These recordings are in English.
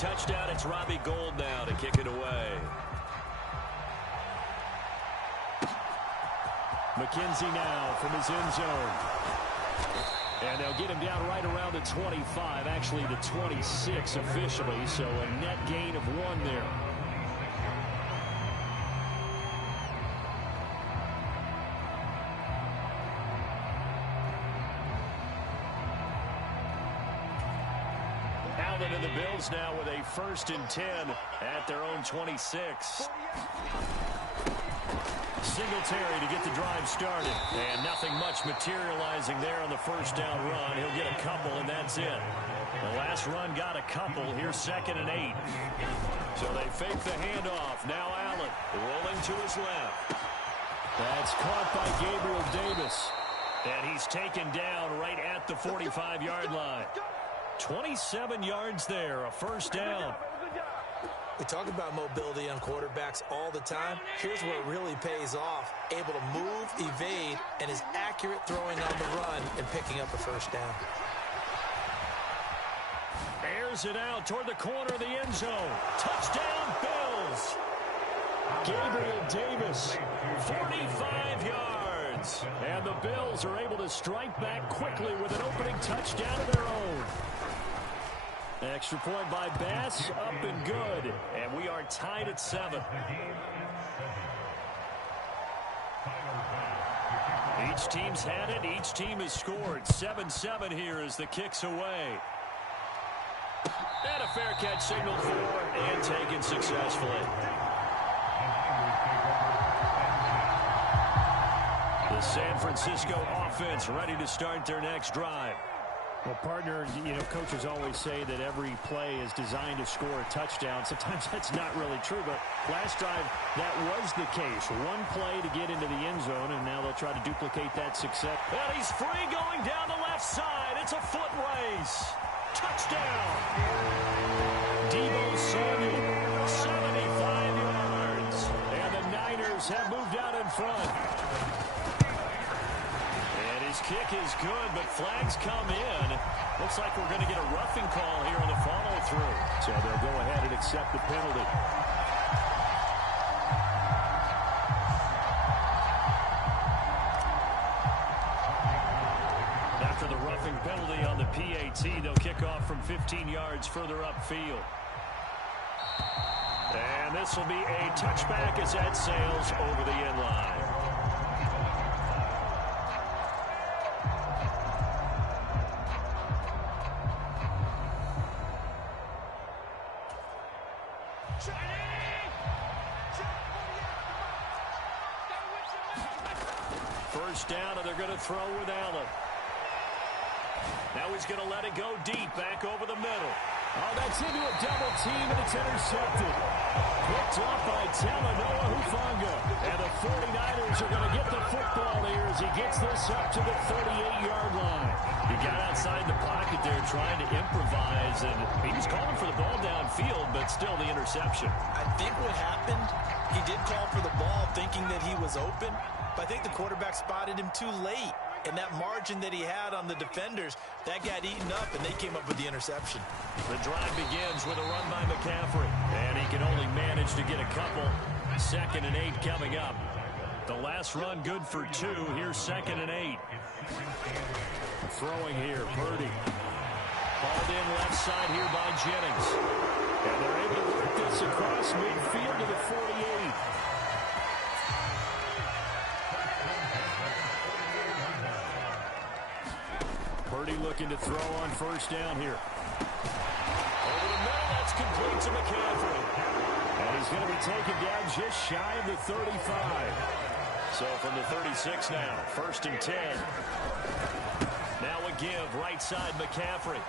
touchdown. It's Robbie Gould now to kick it away. McKenzie now from his end zone. And they'll get him down right around the 25, actually the 26 officially, so a net gain of 1 there. Allen and the Bills now with a 1st and 10 at their own 26. Singletary to get the drive started. And nothing much materializing there on the 1st down run. He'll get a couple, and that's it. The last run got a couple. Here's 2nd and 8. So they fake the handoff. Now Allen rolling to his left. That's caught by Gabriel Davis. And he's taken down right at the 45-yard line. 27 yards there, a 1st down. We talk about mobility on quarterbacks all the time. Here's where it really pays off. Able to move, evade, and is accurate throwing on the run and picking up a 1st down. Airs it out toward the corner of the end zone. Touchdown, Bills. Gabriel Davis, 45 yards. And the Bills are able to strike back quickly with an opening touchdown of their own. Extra point by Bass, up and good. And we are tied at 7. Each team's had it. Each team has scored. 7-7 here as the kick's away. And a fair catch signaled for and taken successfully. The San Francisco offense ready to start their next drive. Well, partner, coaches always say that every play is designed to score a touchdown. Sometimes that's not really true, but last drive, that was the case. One play to get into the end zone, and now they'll try to duplicate that success. And he's free going down the left side. It's a foot race. Touchdown. Deebo Samuel, 75 yards. And the Niners have moved out in front. His kick is good, but flags come in. Looks like we're going to get a roughing call here on the follow-through. So they'll go ahead and accept the penalty. After the roughing penalty on the PAT, they'll kick off from 15 yards further upfield. And this will be a touchback as that sails over the end line. First down, and they're going to throw with Allen. Now he's going to let it go deep, back over the middle. Oh, that's into a double team, and it's intercepted. Picked off by Talanoa Hufanga. And the 49ers are going to get the football here as he gets this up to the 38-yard line. He got outside the pocket there trying to improvise, and he was calling for the ball downfield, but still the interception. I think what happened, he did call for the ball thinking that he was open, but I think the quarterback spotted him too late. And that margin that he had on the defenders, that got eaten up, and they came up with the interception. The drive begins with a run by McCaffrey, and he can only manage to get a couple. 2nd and 8 coming up. The last run good for 2. Here's 2nd and 8. Throwing here, Purdy. Balled in left side here by Jennings. And they're able to work this across midfield to the 48. Purdy looking to throw on 1st down here. Over the middle, that's complete to McCaffrey. And he's going to be taken down just shy of the 35. So from the 36 now, 1st and 10. Now a give, right side McCaffrey.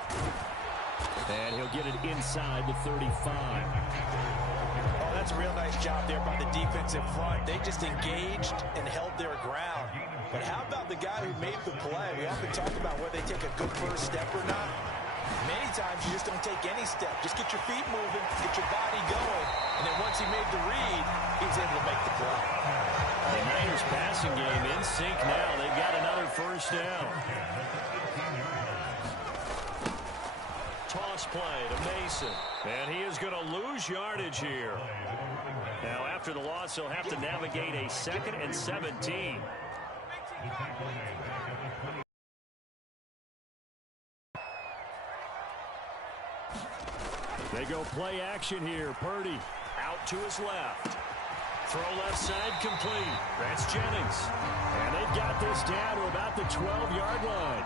And he'll get it inside the 35. Oh, that's a real nice job there by the defense in front. They just engaged and held their ground. But how about the guy who made the play? We often talk about whether they take a good first step or not. Many times you just don't take any step. Just get your feet moving, get your body going, and then once he made the read, he was able to make the play. The Niners passing game in sync now. They've got another 1st down. Toss play to Mason. And he is going to lose yardage here. Now, after the loss, he'll have to navigate a 2nd and 17. They go play action here. Purdy out to his left. Throw left side complete. That's Jennings. And they've got this down to about the 12-yard line.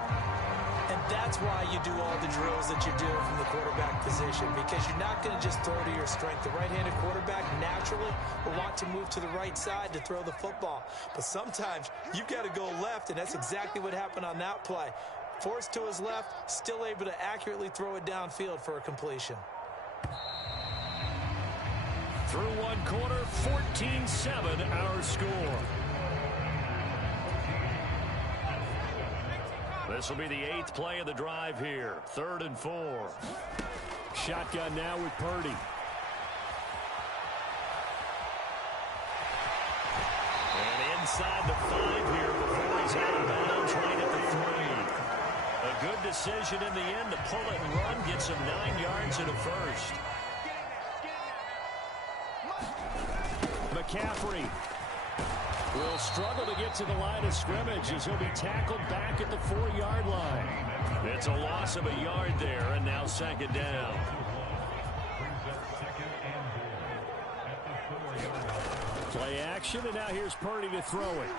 And that's why you do all the drills that you do from the quarterback position, because you're not going to just throw to your strength. The right-handed quarterback naturally will want to move to the right side to throw the football. But sometimes you've got to go left, and that's exactly what happened on that play. Forced to his left, still able to accurately throw it downfield for a completion. Through one quarter, 14-7 our score. This will be the 8th play of the drive here. 3rd and 4. Shotgun now with Purdy. And inside the 5 here before he's out of bounds right at the 3. A good decision in the end to pull it and run. Gets him 9 yards and a first. McCaffrey will struggle to get to the line of scrimmage as he'll be tackled back at the 4-yard line. It's a loss of a yard there, and now 2nd down. Play action, and now here's Purdy to throw it.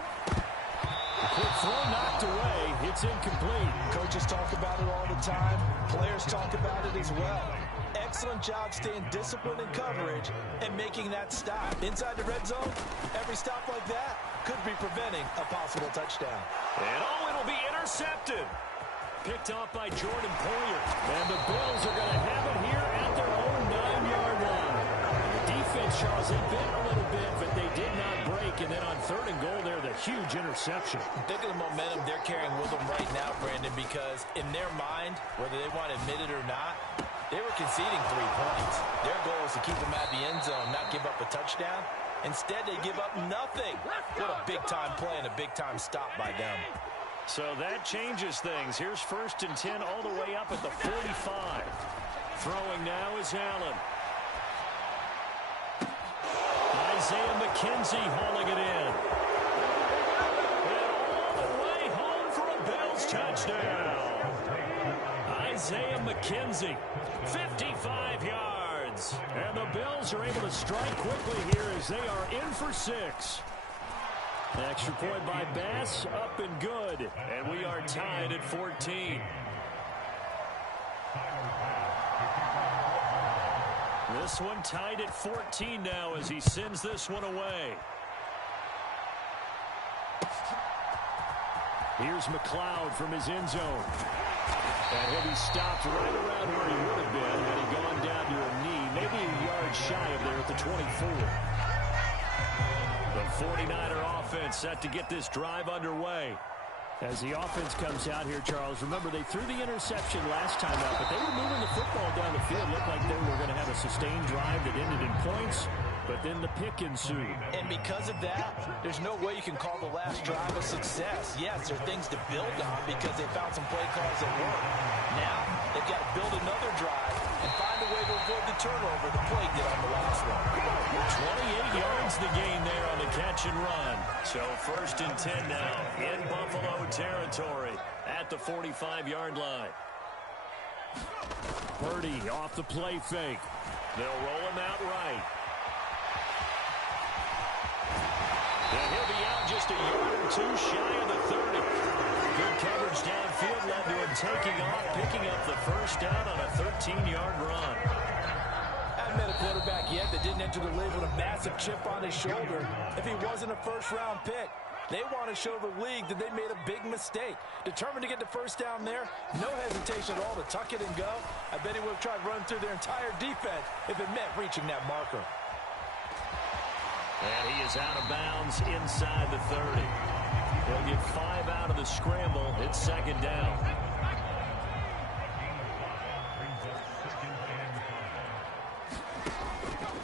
Quick throw knocked away. It's incomplete. Coaches talk about it all the time. Players talk about it as well. Excellent job staying disciplined in coverage and making that stop. Inside the red zone, every stop like that could be preventing a possible touchdown. And it'll be intercepted. Picked off by Jordan Poyer. And the Bills are going to have it here at their own 9-yard line. The defense, Charles, they bit a little bit, but they did not break. And then on 3rd and goal there, the huge interception. Think of the momentum they're carrying with them right now, Brandon, because in their mind, whether they want to admit it or not, they were conceding 3 points. Their goal is to keep them at the end zone, not give up a touchdown. Instead, they give up nothing. What a big-time play and a big-time stop by them. So that changes things. Here's 1st and 10 all the way up at the 45. Throwing now is Allen. Isaiah McKenzie hauling it in. And all the way home for a Bills touchdown. Isaiah McKenzie, 55 yards. And the Bills are able to strike quickly here as they are in for 6. Extra point by Bass, up and good. And we are tied at 14. This one tied at 14 now as he sends this one away. Here's McLeod from his end zone. And he'll be stopped right around where he would have been had he gone down to a knee, maybe a yard shy of there at the 24. The 49er offense set to get this drive underway. As the offense comes out here, Charles, remember they threw the interception last time out, but they were moving the football down the field. Looked like they were going to have a sustained drive that ended in points, but then the pick ensued. And because of that, there's no way you can call the last drive a success. Yes, there are things to build on because they found some play calls that work. Now, they've got to build another drive and find a way to avoid the turnover the play did on the last one. 28 yards the gain there on the catch and run. So 1st and 10 now in Buffalo territory at the 45-yard line. Purdy off the play fake. They'll roll him out right. And he'll be out just a yard or 2 shy of the 30. Good coverage downfield led to him taking off, picking up the first down on a 13-yard run. Haven't met a quarterback yet that didn't enter the league with a massive chip on his shoulder if he wasn't a first-round pick. They want to show the league that they made a big mistake. Determined to get the first down there, no hesitation at all to tuck it and go. I bet he would have tried running through their entire defense if it meant reaching that marker. And he is out of bounds inside the 30. He'll get 5 out of the scramble. It's 2nd down.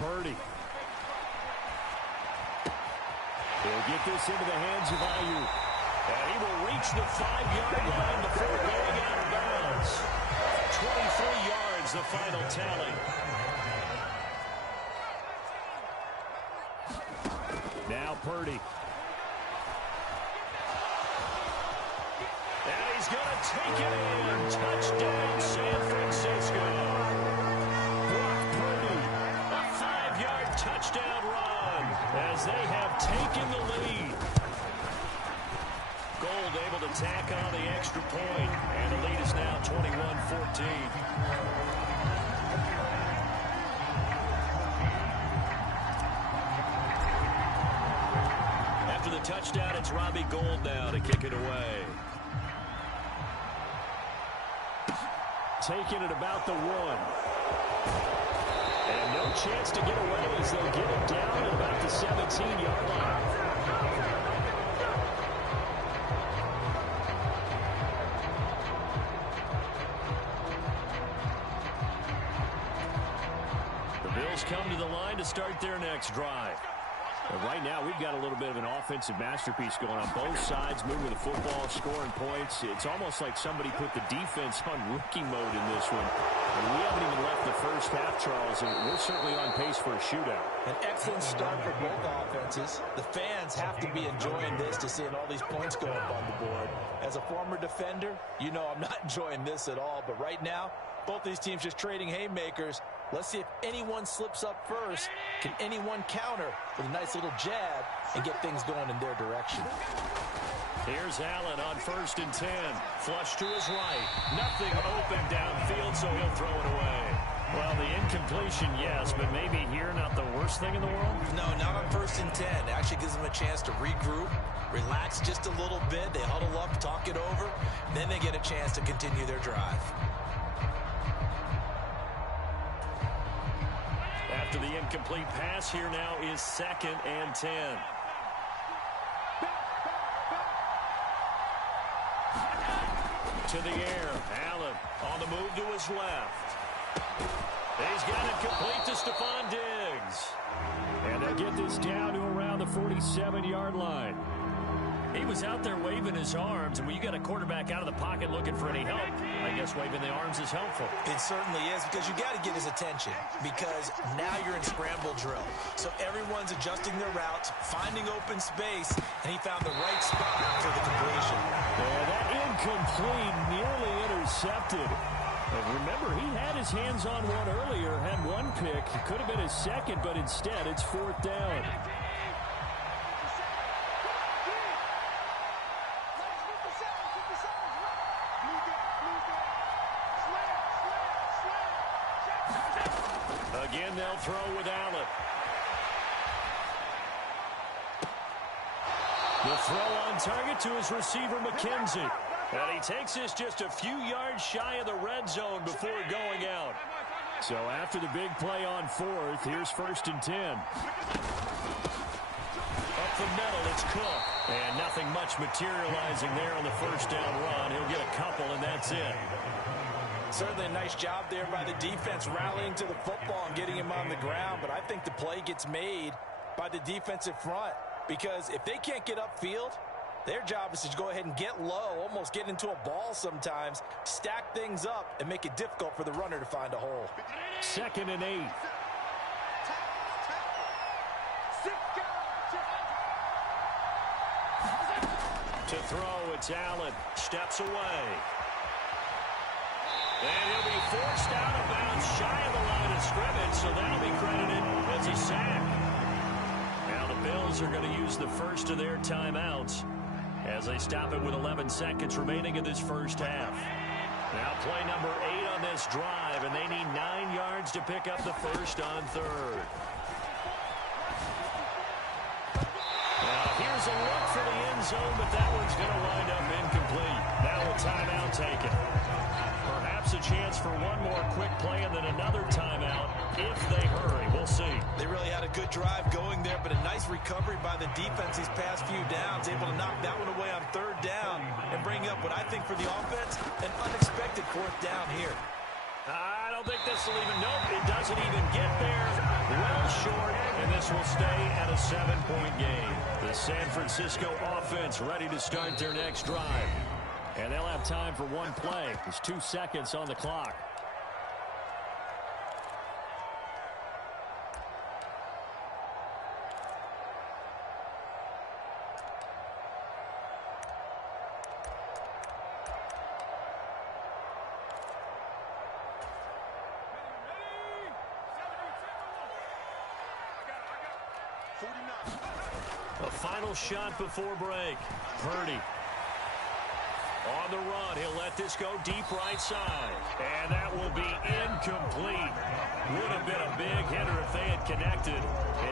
Purdy. He'll get this into the hands of Ayuk. And he will reach the 5-yard line before going out of bounds. 23 yards yards, the final tally. Now Purdy. And he's going to take it in. Touchdown, San Francisco. Brock Purdy, a 5-yard touchdown run as they have taken the lead. Gold able to tack on the extra point, and the lead is now 21-14. After the touchdown, it's Robbie Gould now to kick it away. Taking it about the 1. And no chance to get away as they'll get it down at about the 17-yard line. The Bills come to the line to start their next drive. But right now, we've got a little bit of an offensive masterpiece going on. Both sides moving the football, scoring points. It's almost like somebody put the defense on rookie mode in this one. And we haven't even left the first half, Charles, and we're certainly on pace for a shootout. An excellent start for both offenses. The fans have to be enjoying this to seeing all these points go up on the board. As a former defender, you know I'm not enjoying this at all. But right now, both these teams just trading haymakers. Let's see if anyone slips up first. Can anyone counter with a nice little jab and get things going in their direction? Here's Allen on 1st and 10. Flush to his right. Nothing open downfield, so he'll throw it away. Well, the incompletion, yes, but maybe here not the worst thing in the world? No, not on 1st and 10. It actually gives them a chance to regroup, relax just a little bit. They huddle up, talk it over. Then they get a chance to continue their drive. After the incomplete pass, here now is 2nd and 10. To the air. Allen on the move to his left. He's got it complete to Stephon Diggs. And they'll get this down to around the 47-yard line. He was out there waving his arms, and when you got a quarterback out of the pocket looking for any help, I guess waving the arms is helpful. It certainly is, because you got to get his attention, because now you're in scramble drill. So everyone's adjusting their routes, finding open space, and he found the right spot for the completion. And that incomplete, nearly intercepted. And remember, he had his hands on one earlier, had one pick. It could have been his second, but instead it's 4th down. Again, they'll throw with Allen. The throw on target to his receiver, McKenzie. And he takes this just a few yards shy of the red zone before going out. So after the big play on 4th, here's 1st and 10. Up the middle, it's Cook. And nothing much materializing there on the 1st down run. He'll get a couple, and that's it. Certainly a nice job there by the defense rallying to the football and getting him on the ground. But I think the play gets made by the defensive front, because if they can't get upfield, their job is to go ahead and get low, almost get into a ball sometimes, stack things up, and make it difficult for the runner to find a hole. 2nd and 8. To throw, it's Allen. Steps away. And he'll be forced out of bounds shy of the line of scrimmage, so that'll be credited as a sack. Now the Bills are going to use the first of their timeouts as they stop it with 11 seconds remaining in this first half. Now play number 8 on this drive, and they need 9 yards to pick up the first on 3rd. Now here's a look for the end zone, but that one's going to wind up incomplete. Now a timeout taken. Perhaps a chance for one more quick play and then another timeout if they hurry. We'll see. They really had a good drive going there, but a nice recovery by the defense these past few downs, able to knock that one away on 3rd down and bring up what I think for the offense, an unexpected 4th down here. I don't think this will even, nope, it doesn't even get there. Well short, and this will stay at a 7-point game. The San Francisco offense ready to start their next drive. And they'll have time for one play. There's 2 seconds on the clock. A final shot before break. Purdy. On the run, he'll let this go deep right side. And that will be incomplete. Would have been a big hitter if they had connected.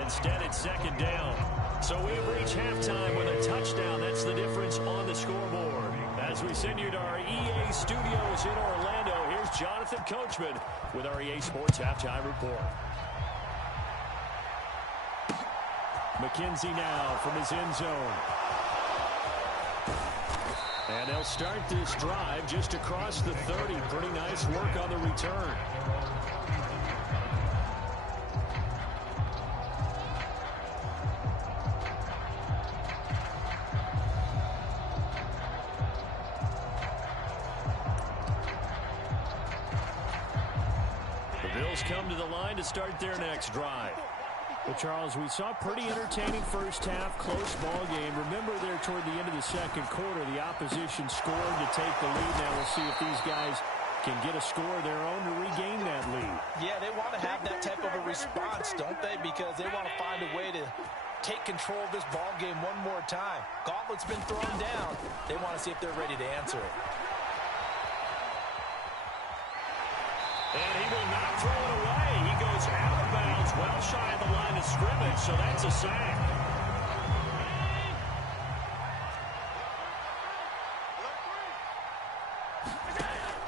Instead, it's second down. So we've reached halftime with a touchdown. That's the difference on the scoreboard. As we send you to our EA studios in Orlando, here's Jonathan Coachman with our EA Sports Halftime Report. McKenzie now from his end zone. And they'll start this drive just across the 30. Pretty nice work on the return. The Bills come to the line to start their next drive. Well, Charles, we saw a pretty entertaining first half, close ball game. Remember there toward the end of the second quarter, the opposition scored to take the lead. Now we'll see if these guys can get a score of their own to regain that lead. Yeah, they want to have that type of a response, don't they? Because they want to find a way to take control of this ball game one more time. Gauntlet's been thrown down. They want to see if they're ready to answer it. And he will not throw it away. He goes out of bounds, well shy of the line of scrimmage, so that's a sack.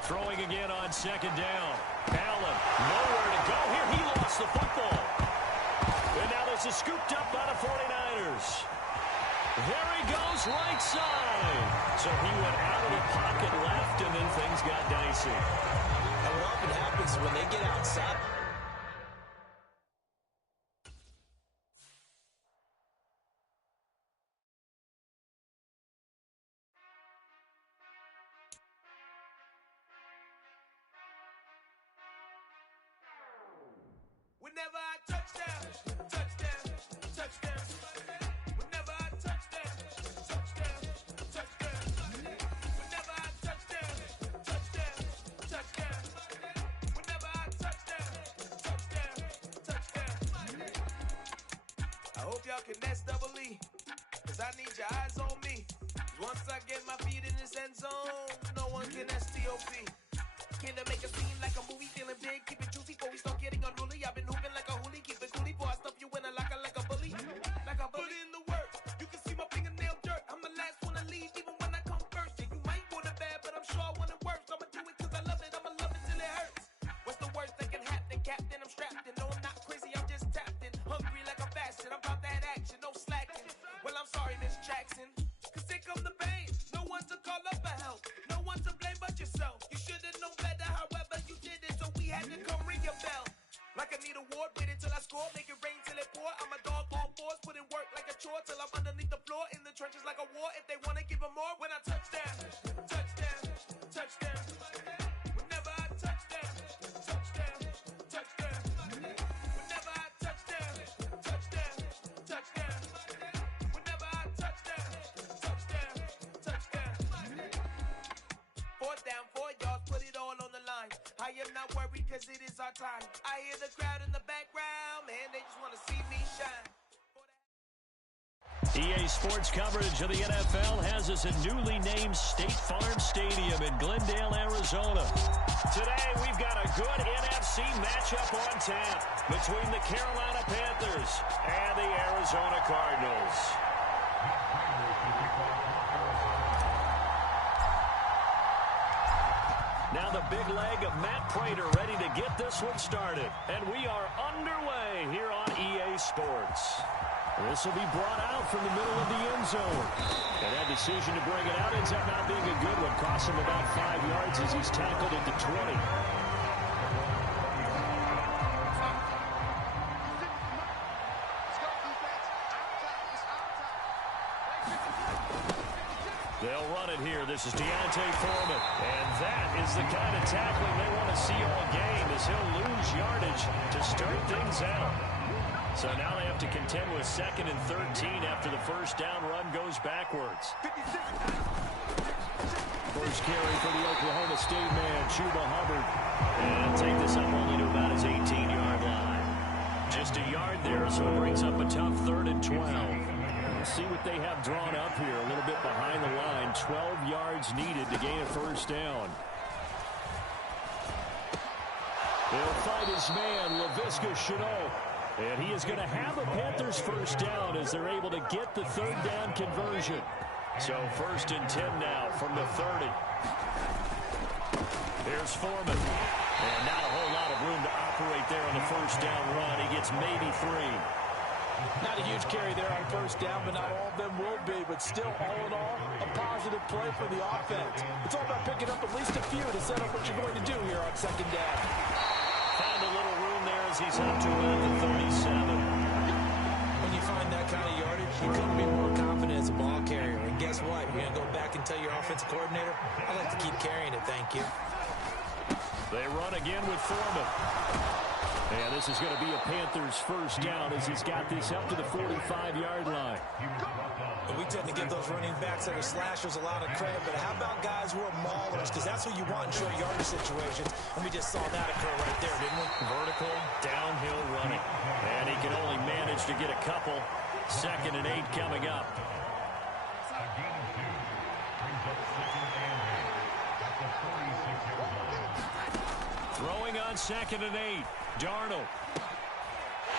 Throwing again on second down. Allen, nowhere to go here. He lost the football. And now this is scooped up by the 49ers. There he goes, right side. So he went out of the pocket left, and then things got dicey. And what often happens when they get outside. Whenever I touchdown, touchdown, touchdown. Whenever I touchdown, touchdown, touchdown. Whenever I touchdown, touchdown, touchdown. Whenever I touchdown, touchdown, touchdown. I hope y'all can S-double-E, cause I need your eyes on me. Once I get my feet in this end zone, no one can S-T-O-P. Can I make a scene like a movie, feeling big, keep it juicy before we start getting unruly. I've been hooping like a hoolie, keep it coolie before I stuff you in a locker like a bully. Like a bully. Put in the work, you can see my fingernail dirt. I'm the last one to leave, even when I come first. Yeah, you might want it bad, but I'm sure I want it worse. I'ma do it cause I love it, I'ma love it till it hurts. What's the worst that can happen, Captain? I'm strapped in, no I'm not crazy, I'm just tapped in. Hungry like a fashion, I'm about that action, no slacking. Well, I'm sorry, Miss Jackson, cause here come the pain. No one to call up for help, no one to blame but yourself. You should've known better, however you did it, so we had to come ring your bell. Like I need a award, wait until I score, make it rain till it pour. I'm a dog, all fours, put in work like a chore till I'm underneath the floor, in the trenches like a war. If they wanna give them more, when I touchdown, touchdown, touchdown. Whenever I touchdown, touchdown, touchdown. Whenever I touchdown, touchdown, touchdown. Whenever I touchdown, touchdown, touchdown. Fourth down, 4 yards, put it all on the line. I am not worried cause it is our time. I hear the crowd in the background, man, they just want to see me shine. EA Sports coverage of the NFL has us at newly named State Farm Stadium in Glendale, Arizona. Today, we've got a good NFC matchup on tap between the Carolina Panthers and the Arizona Cardinals. Now the big leg of Matt Prater ready to get this one started. And we are underway here on EA Sports. This will be brought out from the middle of the end zone. And that decision to bring it out ends up not being a good one. Costs him about 5 yards as he's tackled into 20. They'll run it here. This is Deontay Foreman. And that is the kind of tackling they want to see all game, as he'll lose yardage to start things out. So now they have to contend with 2nd and 13 after the first down run goes backwards. First carry for the Oklahoma State man, Chuba Hubbard. And take this up only to about his 18-yard line. Just a yard there, so it brings up a tough 3rd and and 12. We'll see what they have drawn up here. A little bit behind the line. 12 yards needed to gain a first down. He'll fight his man, Laviska Shenault. And he is going to have a Panthers first down as they're able to get the third down conversion. So 1st and 10 now from the 30. Here's Foreman. And not a whole lot of room to operate there on the first down run. He gets maybe 3. Not a huge carry there on first down, but not all of them will be. But still, all in all, a positive play for the offense. It's all about picking up at least a few to set up what you're going to do here on second down. Found a little room there as he's up to about the 37. When you find that kind of yardage, you couldn't be more confident as a ball carrier. And guess what? You're going to go back and tell your offensive coordinator, I'd like to keep carrying it, thank you. They run again with Foreman. And this is going to be a Panthers first down as he's got this up to the 45-yard line. We tend to give those running backs that are slashers a lot of credit, but how about guys who are maulers? Because that's what you want in short yardage situations. And we just saw that occur right there, didn't we? Vertical, downhill running. And he can only manage to get a couple. 2nd and 8 coming up. Throwing on 2nd and 8. Darnold.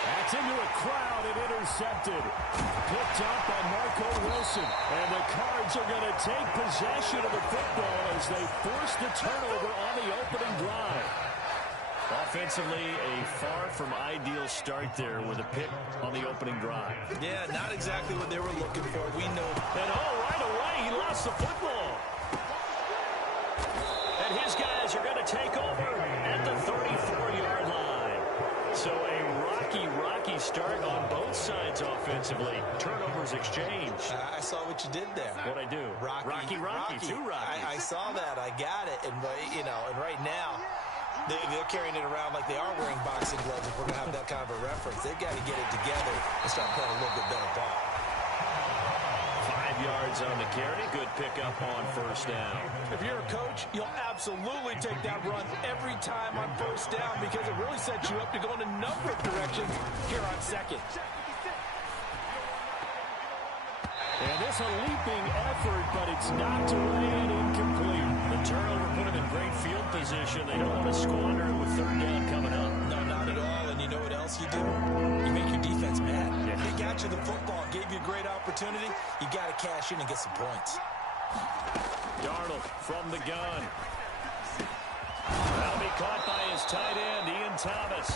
That's into a crowd and intercepted. Picked up by Marco Wilson. And the Cards are going to take possession of the football as they force the turnover on the opening drive. Offensively, a far from ideal start there with a pick on the opening drive. Yeah, not exactly what they were looking for. We know. And right away, he lost the football. And his guys are going to take over at the 34-yard line. So a rocky start on both sides offensively. Turnovers exchanged. I saw what you did there. What'd I do? Rocky. Two Rockies. I saw that. I got it. And, and right now, they're carrying it around like they are wearing boxing gloves. If we're going to have that kind of a reference, they've got to get it together and start playing a little bit better ball. 5 yards on the carry. Good pickup on first down. If you're a coach, you'll absolutely take that run every time on first down because it really sets you up to go in a number of directions here on second. And this a leaping effort, but it's knocked away and incomplete. The turnover put him in great field position. They don't want to squander it with third down coming up. No, not at all. And you know what else you do? You make your defense mad. Yeah. They got you the football, gave you a great opportunity. You got to cash in and get some points. Darnold from the gun. That'll be caught by his tight end, Ian Thomas.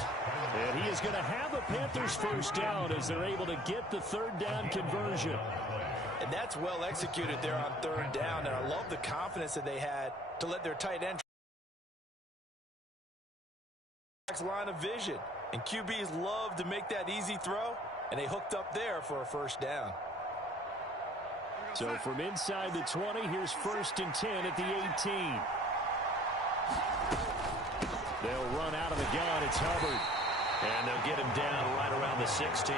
And he is going to have a Panthers first down as they're able to get the third down conversion. And that's well executed there on third down. And I love the confidence that they had to let their tight end line of vision. And QBs love to make that easy throw. And they hooked up there for a first down. So from inside the 20, here's 1st and 10 at the 18. They'll run out of the gun. It's Hubbard. And they'll get him down right around the 16.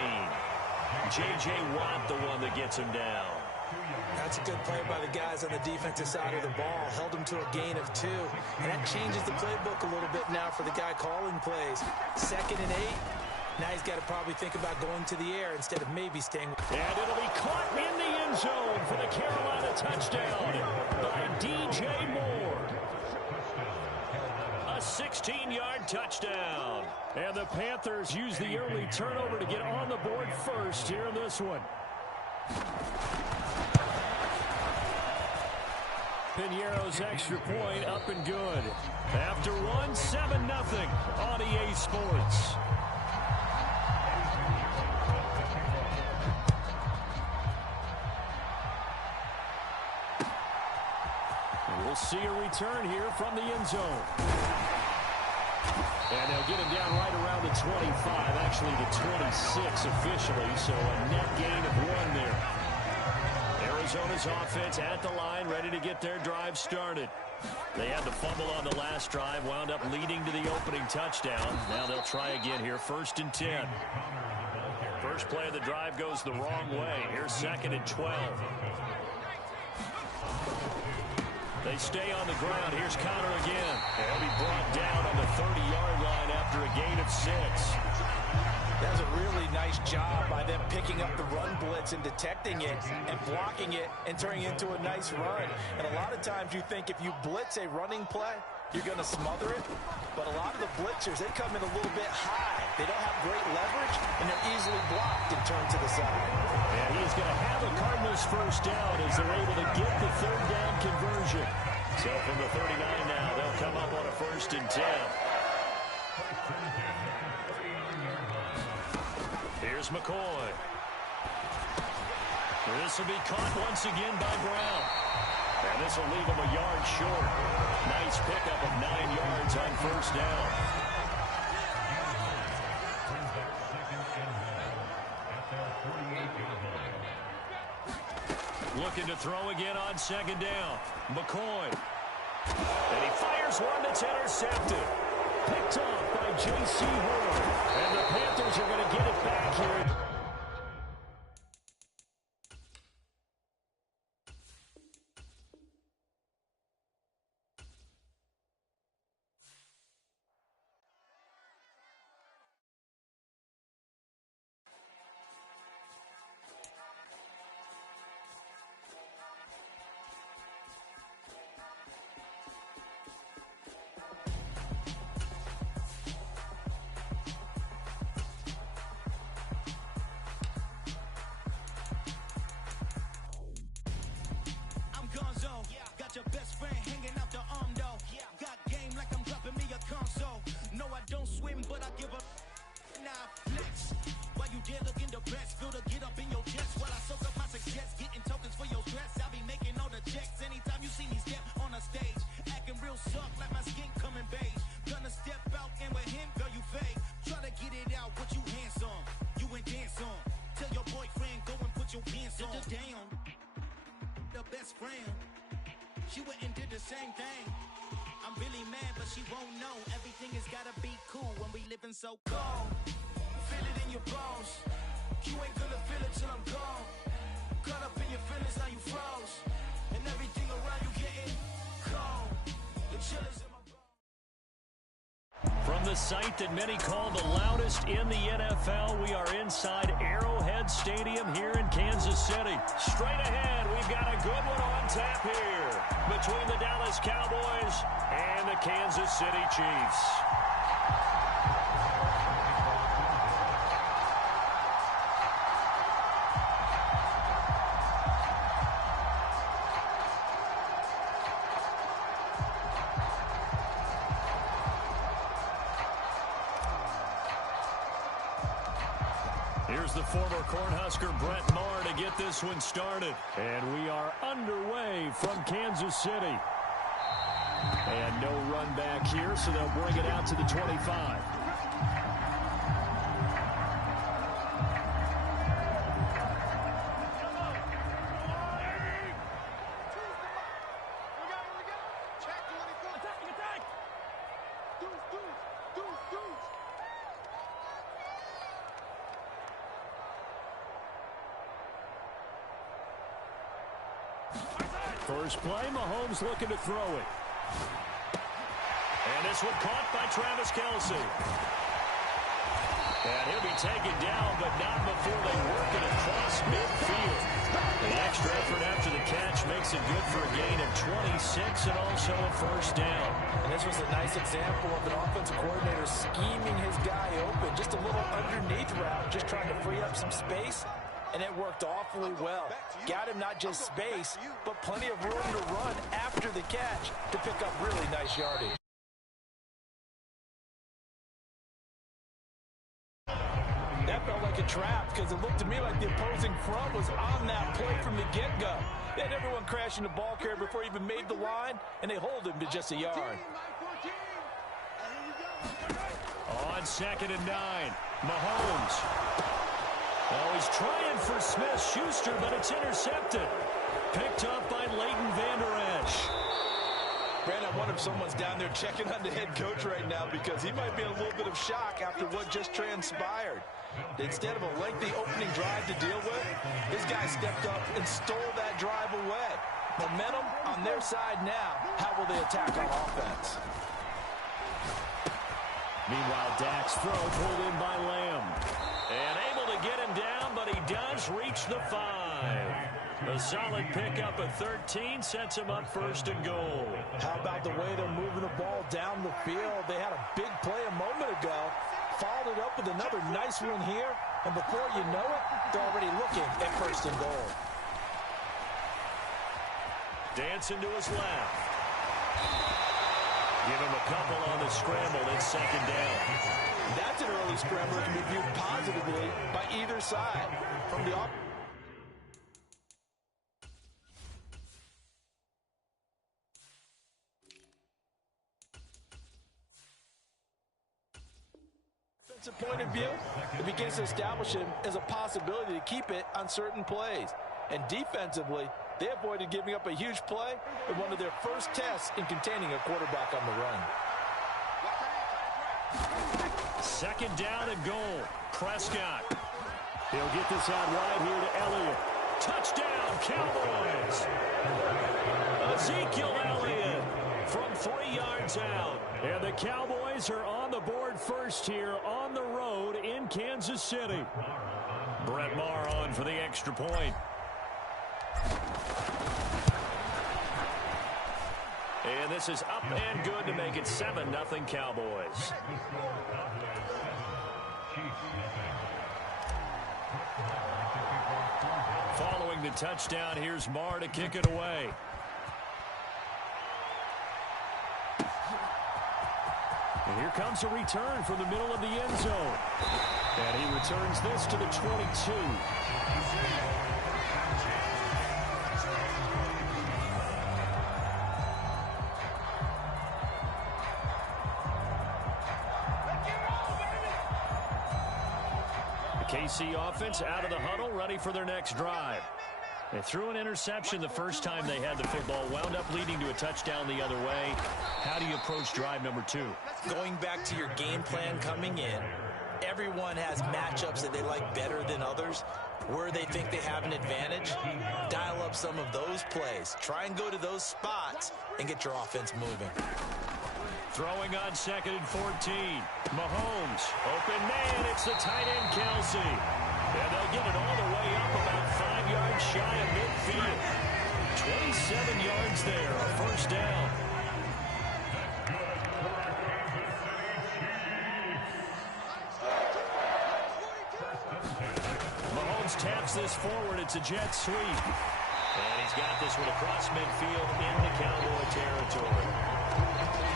J.J. Watt, the one that gets him down. That's a good play by the guys on the defensive side of the ball. Held him to a gain of 2. And that changes the playbook a little bit now for the guy calling plays. 2nd and 8. Now he's got to probably think about going to the air instead of maybe staying. And it'll be caught in the end zone for the Carolina touchdown by DJ Moore. A 16-yard touchdown. And the Panthers use the early turnover to get on the board first here in this one. Piñeiro's extra point up and good. After one, 7-0 on EA Sports. We'll see a return here from the end zone. And they'll get him down right around the 25, actually the 26 officially, so a net gain of 1 there. Arizona's offense at the line, ready to get their drive started. They had the fumble on the last drive, wound up leading to the opening touchdown. Now they'll try again here, 1st and 10. First play of the drive goes the wrong way. Here's 2nd and 12. They stay on the ground. Here's Connor again. They'll be brought down on the 30-yard line after a gain of 6. That's a really nice job by them picking up the run blitz and detecting it and blocking it and turning it into a nice run. And a lot of times you think if you blitz a running play, you're going to smother it. But a lot of the blitzers, they come in a little bit high. They don't have great leverage, and they're easily blocked and turned to the side. And he's going to have the Cardinals first down as they're able to get the third down conversion. So from the 39 now, they'll come up on a 1st and 10. Here's McCoy. This will be caught once again by Brown. And this will leave him a yard short. Nice pickup of 9 yards on 1st down. Looking to throw again on 2nd down. McCoy. And he fires one that's intercepted. Picked off by J.C. Horn. And the Panthers are going to get it back here. Got your best friend hanging out the arm though. Got game like I'm dropping me a console. No, I don't swim, but I give up. Now flex. While you dare look in the best, feel to get up in your chest while I soak up my success, getting tokens for your stress. I'll be making all the checks anytime you see me step on a stage, acting real soft like my skin coming beige. Gonna step out and with him, girl, you fake. Try to get it out, what you handsome, you ain't dance on. Tell your boyfriend go and put your pants on. Down, the best friend. She went and did the same thing. I'm really mad, but she won't know. Everything has gotta be cool when we living so cold. Feel it in your bones. You ain't gonna feel it till I'm gone. Caught up in your feelings, now you froze. And everything around you getting cold. The chill is in my bones. From the site that many call the loudest in the NFL, we are inside Arrowhead Stadium here in Kansas City. Straight ahead, we've got a good one on tap here between the Dallas Cowboys and the Kansas City Chiefs. Here's the former Cornhusker Brett Maher to get this one started. And we are underway from Kansas City. And no run back here, so they'll bring it out to the 25. First play, Mahomes looking to throw it. And this one caught by Travis Kelce. And he'll be taken down, but not before they work it across midfield. The extra effort after the catch makes it good for a gain of 26 and also a first down. And this was a nice example of an offensive coordinator scheming his guy open. Just a little underneath route, just trying to free up some space. And it worked awfully well. Got him not just space, but plenty of room to run after the catch to pick up really nice yardage. That felt like a trap because it looked to me like the opposing front was on that play from the get-go. They had everyone crashing the ball carrier before he even made the line, and they hold him to just a yard. On 2nd and 9, Mahomes. Oh, he's trying for Smith-Schuster, but it's intercepted. Picked up by Leighton Vander Esch. Brandon, I wonder if someone's down there checking on the head coach right now because he might be in a little bit of shock after what just transpired. Instead of a lengthy opening drive to deal with, this guy stepped up and stole that drive away. Momentum on their side now. How will they attack on offense? Meanwhile, Dak's throw pulled in by Lamb. get him down, but he does reach the 5. A solid pickup at 13 sets him up first and goal. How about the way they're moving the ball down the field? They had a big play a moment ago, followed it up with another nice one here, and before you know it, they're already looking at first and goal. Dancing to his left. Give him a couple on the scramble. It's second down. That's an early scramble that can be viewed positively by either side. From the offensive point of view, it begins to establish him as a possibility to keep it on certain plays. And defensively, they avoided giving up a huge play in one of their first tests in containing a quarterback on the run. Second down and goal. Prescott. He'll get this out wide here to Elliott. Touchdown, Cowboys. Ezekiel Elliott from 3 yards out. And the Cowboys are on the board first here on the road in Kansas City. Brett Maher on for the extra point. And this is up and good to make it 7-0 Cowboys. Following the touchdown, here's Maher to kick it away. And here comes a return from the middle of the end zone. And he returns this to the 22. KC offense out of the huddle, ready for their next drive. They threw an interception the first time they had the football, wound up leading to a touchdown the other way. How do you approach drive number 2? Going back to your game plan coming in, everyone has matchups that they like better than others. Where they think they have an advantage, dial up some of those plays. Try and go to those spots and get your offense moving. Throwing on 2nd and 14. Mahomes, open man, it's the tight end Kelsey. And they'll get it all the way up about 5 yards shy of midfield. 27 yards there, a first down. Mahomes taps this forward, it's a jet sweep. And he's got this one across midfield into Cowboy territory.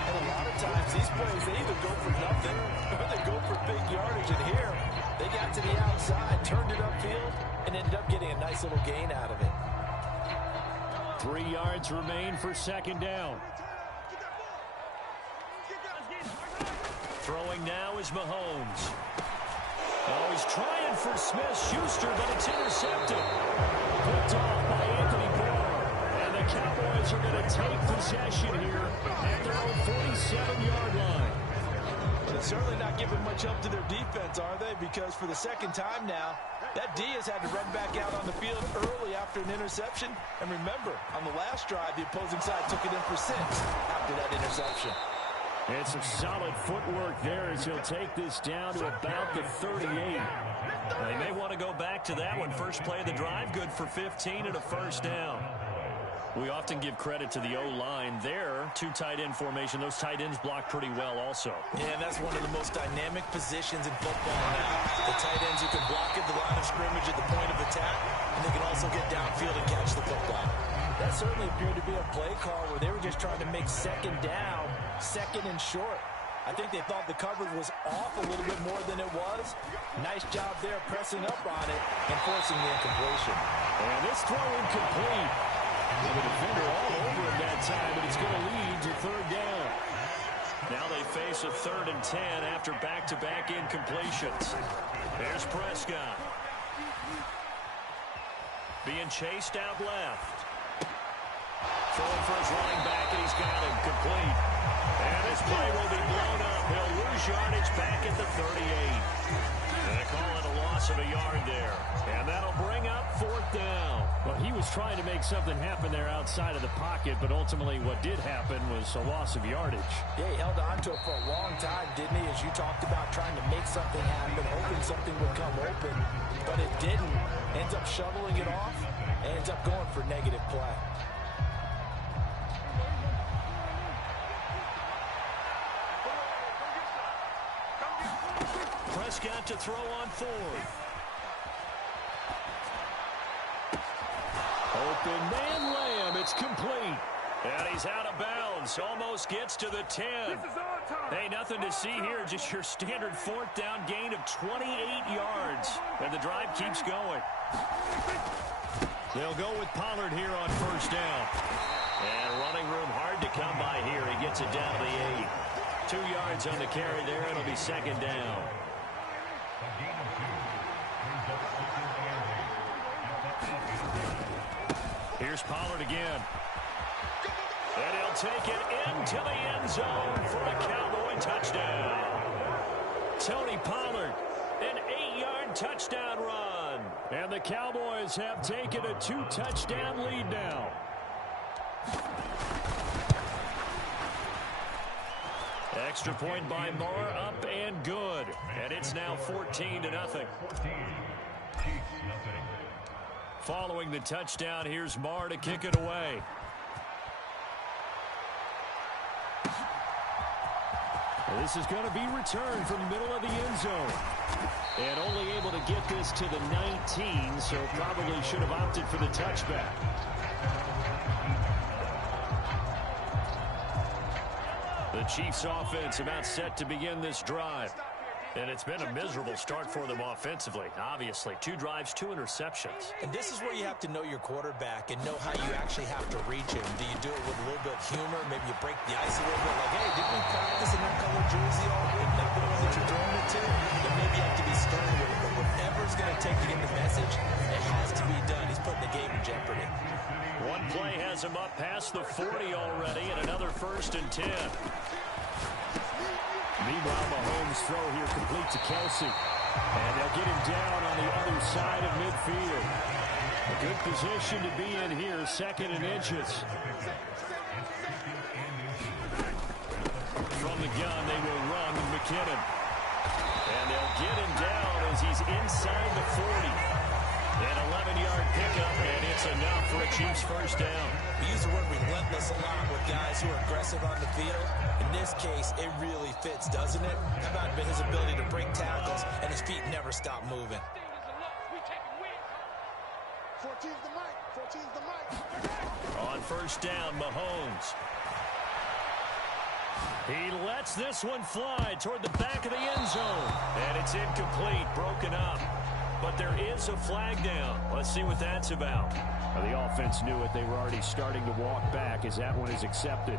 And a lot of times, these plays, they either go for nothing or they go for big yardage. And here, they got to the outside, turned it upfield, and ended up getting a nice little gain out of it. 3 yards remain for second down. Throwing now is Mahomes. Oh, he's trying for Smith-Schuster, but it's intercepted. Picked off by Anthony Barr. And the Cowboys are going to take possession here at their own 47-yard line. They're certainly not giving much help to their defense, are they? Because for the second time now, that D has had to run back out on the field early after an interception. And remember, on the last drive, the opposing side took it in for 6 after that interception. And some solid footwork there as he'll take this down to about the 38. They may want to go back to that one. First play of the drive, good for 15 and a first down. We often give credit to the O-line there. 2 tight end formation. Those tight ends block pretty well also. Yeah, that's one of the most dynamic positions in football now. The tight ends who can block at the line of scrimmage at the point of attack, and they can also get downfield and catch the football. That certainly appeared to be a play call where they were just trying to make second down, second and short. I think they thought the coverage was off a little bit more than it was. Nice job there pressing up on it and forcing the incompletion. And this throw incomplete. The defender all over him that time, but it's going to lead to third down. Now they face a 3rd and 10 after back-to-back incompletions. There's Prescott. Being chased out left. Throwing for his running back, and he's got him complete. And this play will be blown up. He'll lose yardage back at the 38. And they call it a loss of a yard. hard there. And that'll bring up 4th down. Well, he was trying to make something happen there outside of the pocket, but ultimately what did happen was a loss of yardage. Yeah, he held on to it for a long time, didn't he? As you talked about trying to make something happen, hoping something would come open, but it didn't. Ends up shoveling it off, and ends up going for negative play. Prescott to throw on 4th. Open man Lamb. It's complete. And he's out of bounds. Almost gets to the 10. Hey, nothing to see here. Just your standard 4th down gain of 28 yards. And the drive keeps going. They'll go with Pollard here on 1st down. And running room hard to come by here. He gets it down to the 8. 2 yards on the carry there. It'll be 2nd down. Here's Pollard again. And he'll take it into the end zone for a Cowboy touchdown. Tony Pollard, an 8-yard touchdown run. And the Cowboys have taken a 2-touchdown lead now. Extra point by Moore, up and good. And it's now 14-0. Following the touchdown, here's Moore to kick it away. This is going to be returned from the middle of the end zone. And only able to get this to the 19, so probably should have opted for the touchback. The Chiefs offense about set to begin this drive. And it's been a miserable start for them offensively. Obviously, 2 drives, 2 interceptions. And this is where you have to know your quarterback and know how you actually have to reach him. Do you do it with a little bit of humor? Maybe you break the ice a little bit. Like, hey, didn't we practice in that color jersey all week? Not the one that you're throwing it to? And maybe you have to be stern with it. But whatever it's going to take to get the message, it has to be done. He's putting the game in jeopardy. One play has him up past the 40 already, and another 1st and 10. Meanwhile, Mahomes' throw here complete to Kelsey. And they'll get him down on the other side of midfield. A good position to be in here, 2nd and inches. From the gun, they will run with McKinnon. And they'll get him down as he's inside the 40. An 11-yard pickup, and it's enough for a Chiefs 1st down. We use the word relentless a lot with guys who are aggressive on the field. In this case, it really fits, doesn't it? How about his ability to break tackles and his feet never stop moving? 14's the mic. 14's the mic. On 1st down, Mahomes. He lets this one fly toward the back of the end zone. And it's incomplete, broken up. But there is a flag down. Let's see what that's about. Well, the offense knew it. They were already starting to walk back as that one is accepted.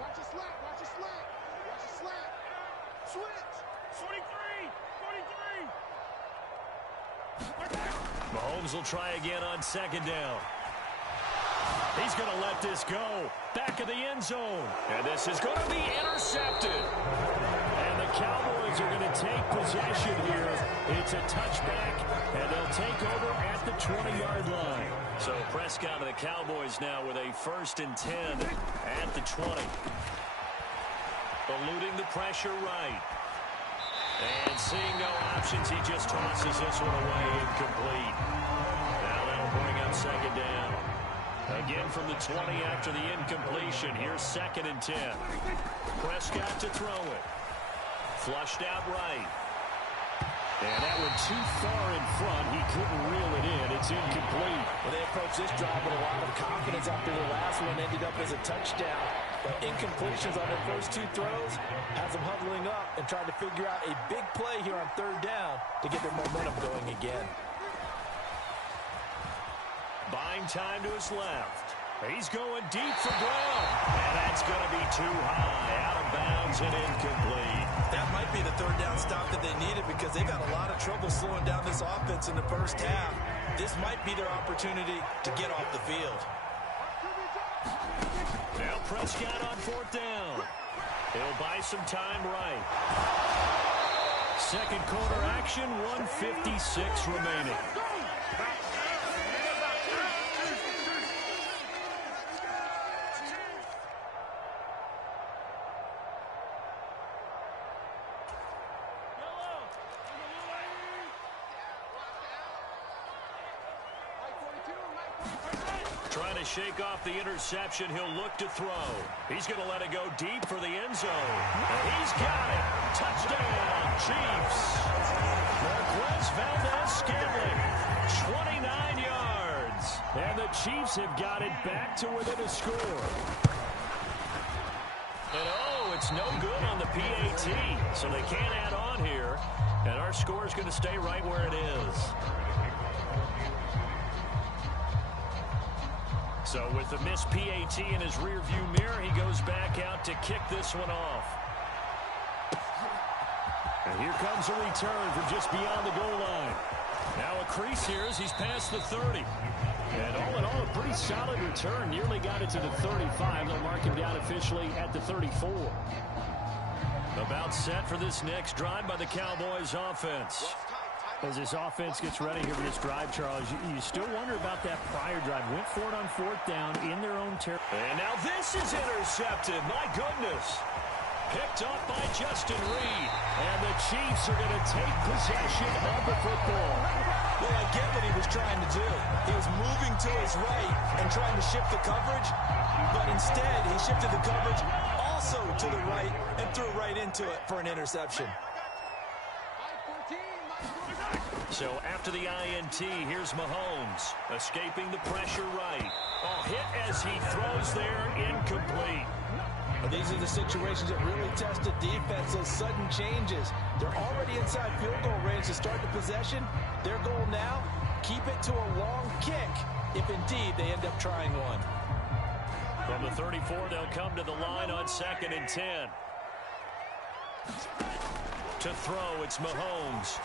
Watch your slant. Watch your slant. Watch your slant. Switch. 43. 43. Mahomes will try again on 2nd down. He's going to let this go. Back of the end zone. And this is going to be intercepted. And the Cowboys are going to take possession here. It's a touchback, and they'll take over at the 20-yard line. So Prescott and the Cowboys now with a 1st and 10 at the 20. Eluding the pressure right. And seeing no options, he just tosses this one away, incomplete. Now that'll bring up 2nd down. Again from the 20 after the incompletion. Here's 2nd and 10. Prescott to throw it. Flushed out right. And that one too far in front. He couldn't reel it in. It's incomplete. Well, they approached this drive with a lot of confidence after the last one ended up as a touchdown. But incompletions on their first 2 throws has them huddling up and trying to figure out a big play here on 3rd down to get their momentum going again. Buying time to his left. He's going deep for Brown. And that's going to be too high. Out of bounds and incomplete. That might be the third down stop that they needed because they've had a lot of trouble slowing down this offense in the first half. This might be their opportunity to get off the field. Now Prescott on fourth down. He'll buy some time right. Second quarter action, 1:56 remaining. Trying to shake off the interception. He'll look to throw. He's going to let it go deep for the end zone. And he's got it. Touchdown, Chiefs. Marquez Valdez-Scantling, 29 yards. And the Chiefs have got it back to within a score. And oh, it's no good on the PAT. So they can't add on here. And our score is going to stay right where it is. So with the missed PAT in his rearview mirror, he goes back out to kick this one off. And here comes a return from just beyond the goal line. Now a crease here as he's past the 30. And all in all, a pretty solid return. Nearly got it to the 35. They'll mark him down officially at the 34. About set for this next drive by the Cowboys offense. As this offense gets ready here for this drive, Charles, you still wonder about that prior drive. Went for it on fourth down in their own territory. And now this is intercepted. My goodness. Picked up by Justin Reed. And the Chiefs are going to take possession of the football. Well, I get what he was trying to do. He was moving to his right and trying to shift the coverage. But instead, he shifted the coverage also to the right and threw right into it for an interception. So after the INT, here's Mahomes, escaping the pressure right. Oh, hit as he throws there, incomplete. Well, these are the situations that really test the defense, those sudden changes. They're already inside field goal range to start the possession. Their goal now, keep it to a long kick, if indeed they end up trying one. From the 34, they'll come to the line on 2nd and 10. To throw, it's Mahomes.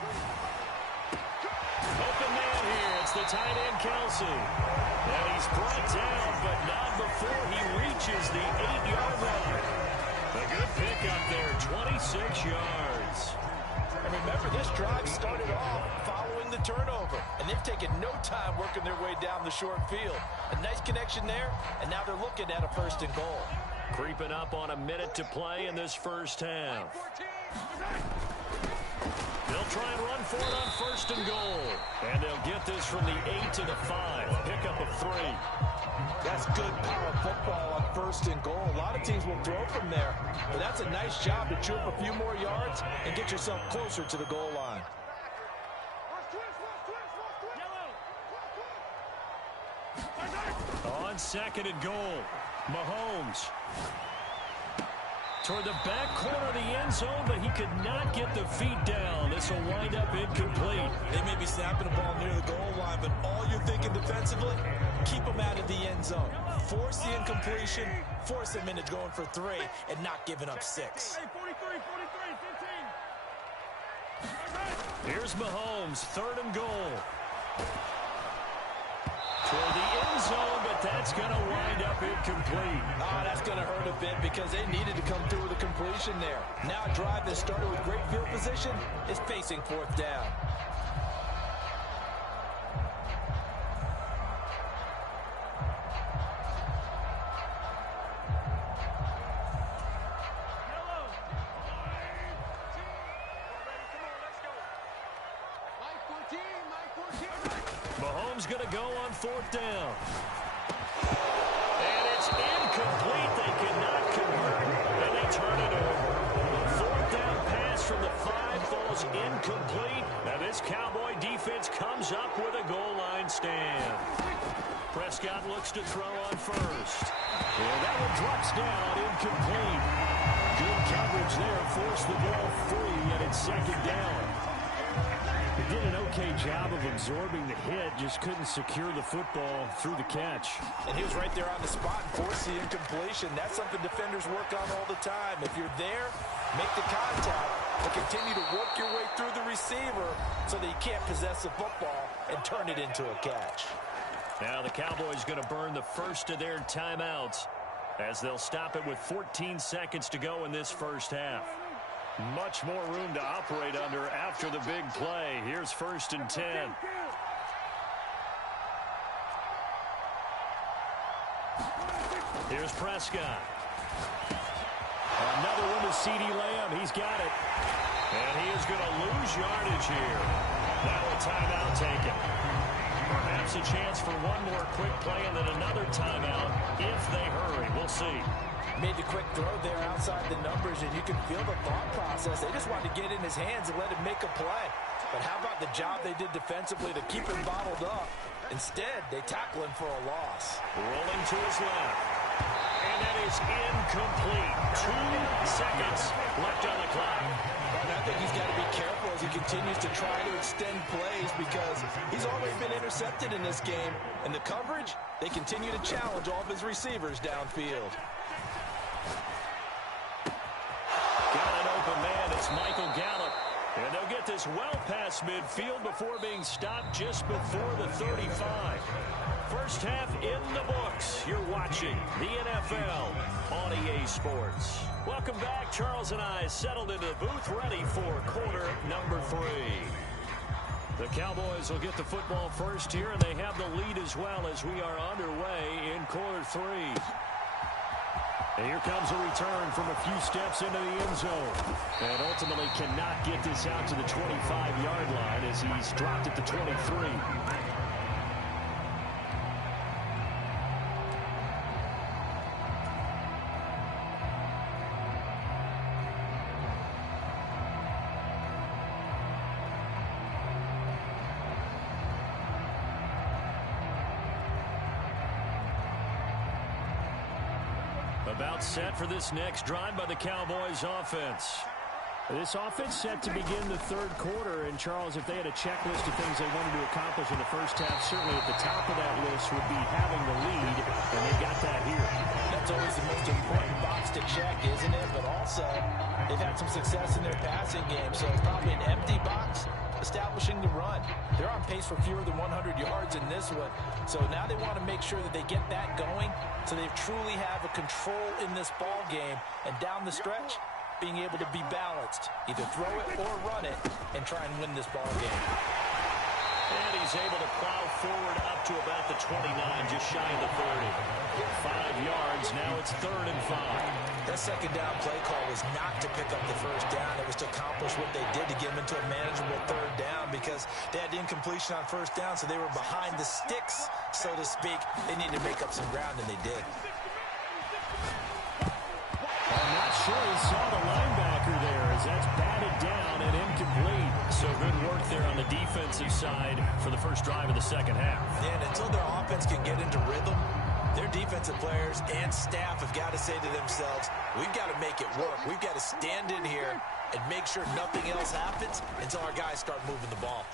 Open man here. It's the tight end, Kelsey. And he's brought down, but not before he reaches the 8-yard line. A good pickup there, 26 yards. And remember, this drive started off following the turnover. And they've taken no time working their way down the short field. A nice connection there, and now they're looking at a 1st and goal. Creeping up on a minute to play in this first half. They'll try and run for it on 1st and goal. And they'll get this from the 8 to the 5. Pickup of 3. That's good power football on 1st and goal. A lot of teams will throw from there. But that's a nice job to chew up a few more yards and get yourself closer to the goal line. On 2nd and goal, Mahomes. Toward the back corner of the end zone, but he could not get the feet down. This will wind up incomplete. They may be snapping the ball near the goal line, but all you're thinking defensively, keep them out of the end zone. Force the incompletion, force them into going for 3, and not giving up 6. Here's Mahomes, 3rd and goal. Toward the end zone, but that's going to wind up incomplete. Oh, that's going to hurt a bit because they needed to come through with a completion there. Now a drive that started with great field position is facing 4th down. Mahomes going to go on 4th down. And it's incomplete. They cannot convert, and they turn it over. The 4th down pass from the 5 falls incomplete. Now this Cowboy defense comes up with a goal line stand. Prescott looks to throw on 1st. And that one drops down, incomplete. Good coverage there, forced the ball free, and it's 2nd down. He did an okay job of absorbing the hit, just couldn't secure the football through the catch. And he was right there on the spot and forced the incompletion. That's something defenders work on all the time. If you're there, make the contact, but continue to work your way through the receiver so that you can't possess the football and turn it into a catch. Now the Cowboys going to burn the first of their timeouts as they'll stop it with 14 seconds to go in this first half. Much more room to operate under after the big play. Here's 1st and 10. Here's Prescott. Another one to CeeDee Lamb. He's got it. And he is going to lose yardage here. Now a timeout taken. Perhaps a chance for one more quick play and then another timeout if they hurry. We'll see. Made the quick throw there outside the numbers, and you can feel the thought process. They just wanted to get in his hands and let him make a play. But how about the job they did defensively to keep him bottled up? Instead, they tackle him for a loss. Rolling to his left. And that is incomplete. 2 seconds left on the clock. And I think he's got to be careful as he continues to try to extend plays because he's already been intercepted in this game. And the coverage, they continue to challenge all of his receivers downfield. Got an open man. It's Michael Gallup. And they'll get this well past midfield before being stopped just before the 35. First half in the books. You're watching the NFL on EA Sports. Welcome back. Charles and I settled into the booth ready for quarter number 3. The Cowboys will get the football first here, and they have the lead as well as we are underway in quarter 3. And here comes a return from a few steps into the end zone. And ultimately cannot get this out to the 25-yard line as he's dropped at the 23. About set for this next drive by the Cowboys offense. This offense set to begin the third quarter. And, Charles, if they had a checklist of things they wanted to accomplish in the first half, certainly at the top of that list would be having the lead, and they got that here. That's always the most important box to check, isn't it? But also, they've had some success in their passing game, so it's probably an empty box establishing the run. They're on pace for fewer than 100 yards in this one. So now they want to make sure that they get that going so they truly have a control in this ball game. And down the stretch, being able to be balanced, either throw it or run it, and try and win this ball game. And he's able to plow forward up to about the 29, just shy of the 30. 5 yards, now it's 3rd and 5. That second down play call was not to pick up the first down. It was to accomplish what they did to get them into a manageable 3rd down because they had the incompletion on first down, so they were behind the sticks, so to speak. They needed to make up some ground, and they did. I'm not sure he saw the linebacker there as that's batted down and incomplete. So good work there on the defensive side for the first drive of the second half. And until their offense can get into rhythm, their defensive players and staff have got to say to themselves, we've got to make it work. We've got to stand in here and make sure nothing else happens until our guys start moving the ball.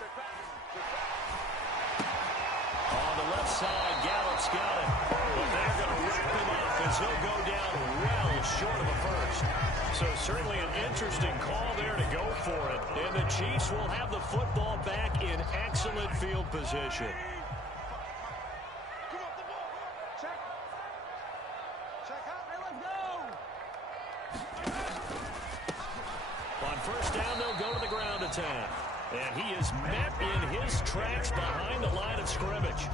On the left side, Gallup's got it. But they're going to rip him up as he'll go down well short of a first. So certainly an interesting call there to go for it. And the Chiefs will have the football back in excellent field position. On first down, they'll go to the ground attack. And he is met in his tracks behind the line of scrimmage.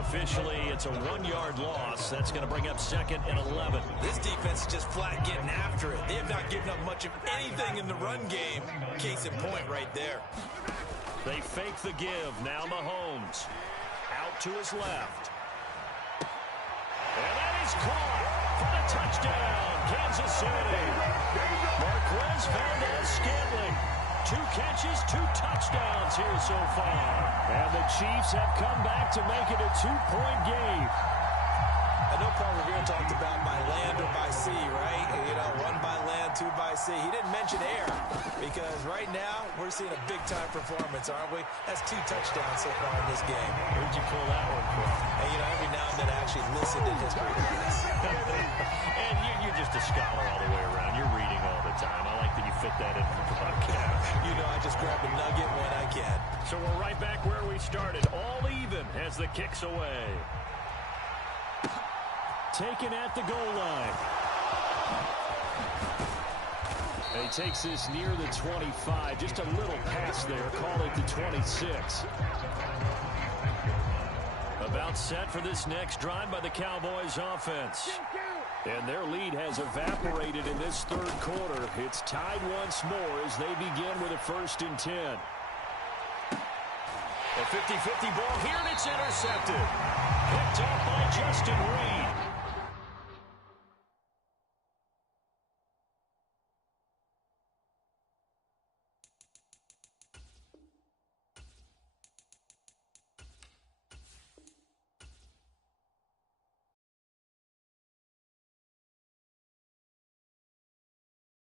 Officially, it's a 1-yard loss. That's going to bring up 2nd and 11. This defense is just flat getting after it. They have not given up much of anything in the run game. Case in point right there. They fake the give. Now Mahomes out to his left. And that is caught for the touchdown, Kansas City. Marquez Valdez-Scantling. 2 catches, 2 touchdowns here so far. And the Chiefs have come back to make it a 2-point game. I know Paul Revere talked about by land or by sea, right? You know, one by land, two by sea. He didn't mention air because right now we're seeing a big-time performance, aren't we? That's 2 touchdowns so far in this game. Where'd you pull that one from? And, you know, every now and then I actually listen to history class. And you're just a scholar all the way around. You're reading all the time. I like that you fit that in the podcast. You know, I just grab a nugget when I can. So we're right back where we started. All even as the kick's away. Taken at the goal line. And he takes this near the 25. Just a little pass there. Call it the 26. About set for this next drive by the Cowboys offense. And their lead has evaporated in this third quarter. It's tied once more as they begin with a 1st and 10. A 50-50 ball here, and it's intercepted. Picked off by Justin Reed.